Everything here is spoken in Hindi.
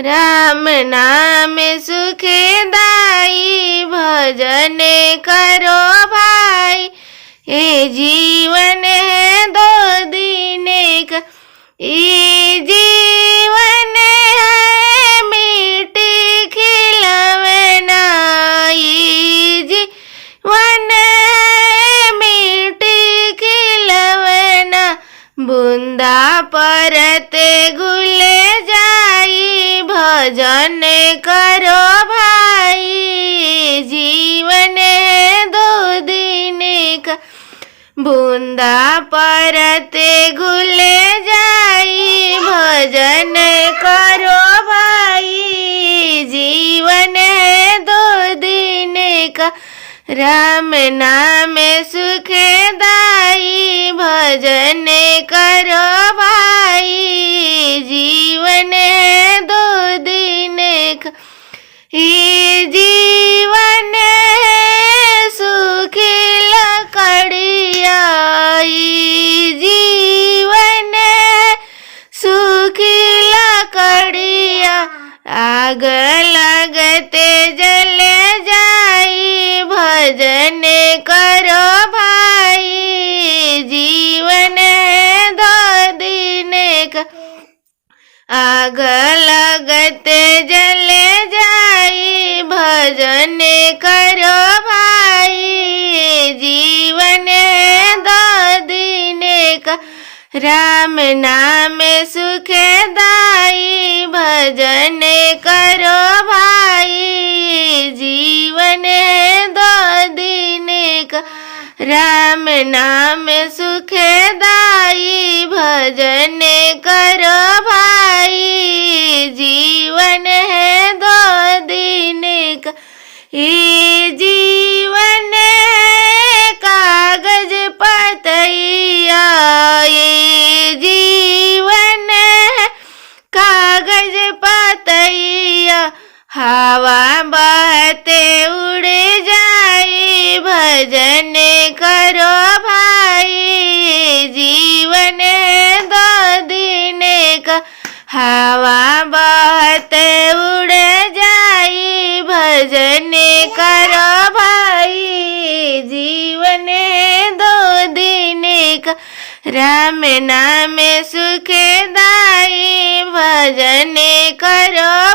राम नाम सुखदाई भजन करो भाई। ये जीवन है दो दिन का, ये जीवन है मिट्टी खिलवना, ये जीवन है मिट्टी खिलवना। बूंदा परते घुल जाई भजन करो भाई। जीवन है दो दिन का, बूंदा परते घुल जाई भजन करो भाई। जीवन है दो दिन का, राम नाम सुखदाई भजन करो भाई। जीवन है दो दिन का, ये जीवन है सुखी लकड़िया, ये जीवन है सुखी लकड़िया। आग लगते जल जाई भजन करो भाई। जीवन है दो दिन का, आग लगते जल जाई भजन करो भाई। जीवन है दो दिन का, राम नाम सुखदाई भजन करो भाई। जीवन है दो दिन का, राम नाम सुखदाई भजन करो भाई। जीवन है दो दिन का, ये जीवन है कागज पतैया, ये जीवन है कागज पतैया। हवा बहते उड़ जाई भजन करो भाई। जीवन है दो दिन का, हवा बहते उड़ जाई भजन करो भाई। जीवन है दो दिन का, राम नाम सुखदाई भजन करो